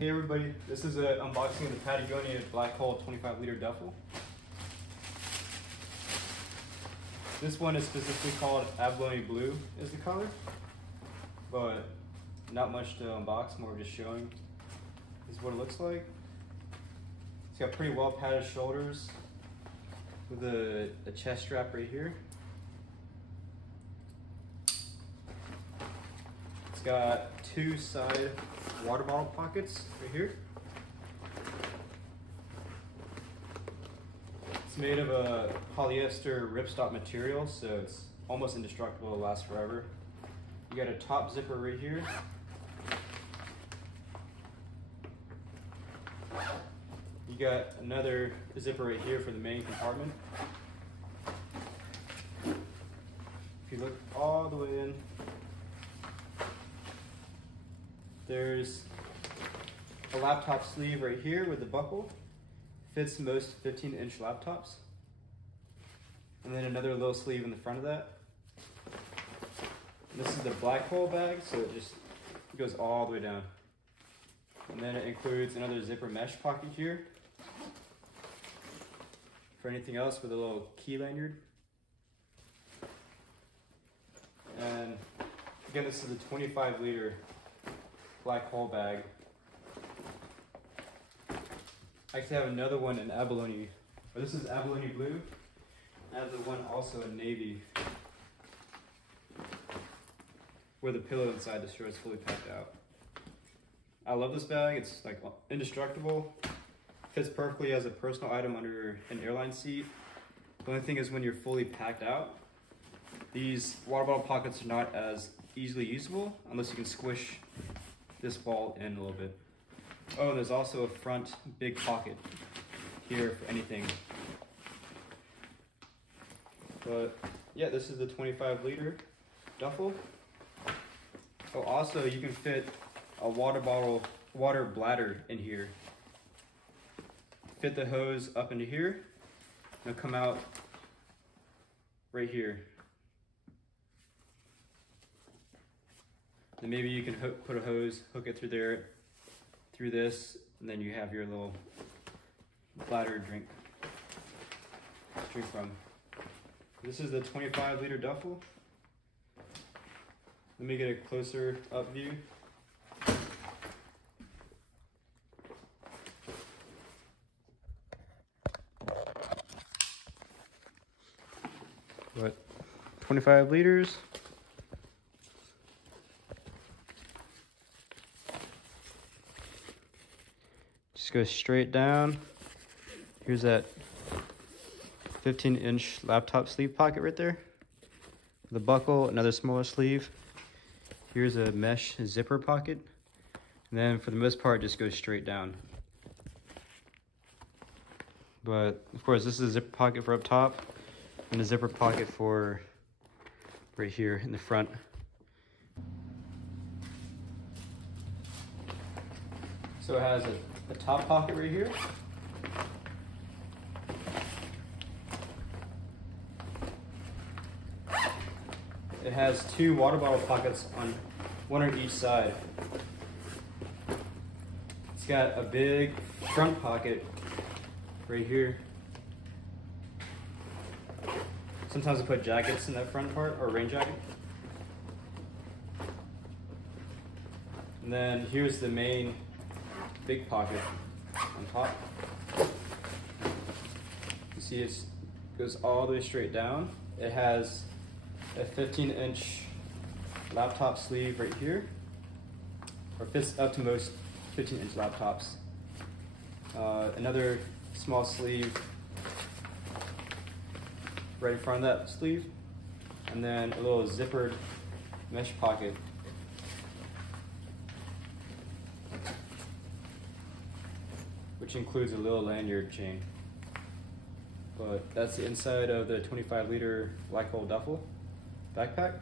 Hey everybody, this is an unboxing of the Patagonia Black Hole 25-liter duffel. This one is specifically called Abalone Blue is the color, but not much to unbox, more just showing. This is what it looks like. It's got pretty well padded shoulders with a chest strap right here. It's got two side water bottle pockets right here. It's made of a polyester ripstop material, so it's almost indestructible, it'll last forever. You got a top zipper right here. You got another zipper right here for the main compartment. If you look all the way in, there's a laptop sleeve right here with the buckle. Fits most 15-inch laptops. And then another little sleeve in the front of that. And this is the black hole bag, so it just goes all the way down. And then it includes another zipper mesh pocket here for anything else, with a little key lanyard. And again, this is a 25-liter black hole bag. I actually have another one in Abalone, but this is Abalone Blue. I have the one also in Navy, where the pillow inside the straw is fully packed out. I love this bag. It's like indestructible. Fits perfectly as a personal item under an airline seat. The only thing is, when you're fully packed out, these water bottle pockets are not as easily usable unless you can squish this ball in a little bit. Oh, there's also a front big pocket here for anything. But yeah, this is the 25-liter duffel. Oh, also you can fit a water bladder in here. Fit the hose up into here, and it'll come out right here. Then maybe you can put a hose, hook it through there, through this, and then you have your little bladder drink from. This is the 25-liter duffel. Let me get a closer up view. What? 25 liters. Just go straight down. Here's that 15-inch laptop sleeve pocket right there. The buckle, another smaller sleeve. Here's a mesh zipper pocket. And then for the most part, just goes straight down. But of course, this is a zipper pocket for up top, and a zipper pocket for right here in the front. So it has a top pocket right here. It has two water bottle pockets, one on each side. It's got a big front pocket right here. Sometimes I put jackets in that front part, or a rain jacket. And then here's the main big pocket on top. You see it goes all the way straight down. It has a 15-inch laptop sleeve right here, or fits up to most 15-inch laptops. Another small sleeve right in front of that sleeve, and then a little zippered mesh pocket. Which includes a little lanyard chain. But that's the inside of the 25-liter black hole duffel backpack.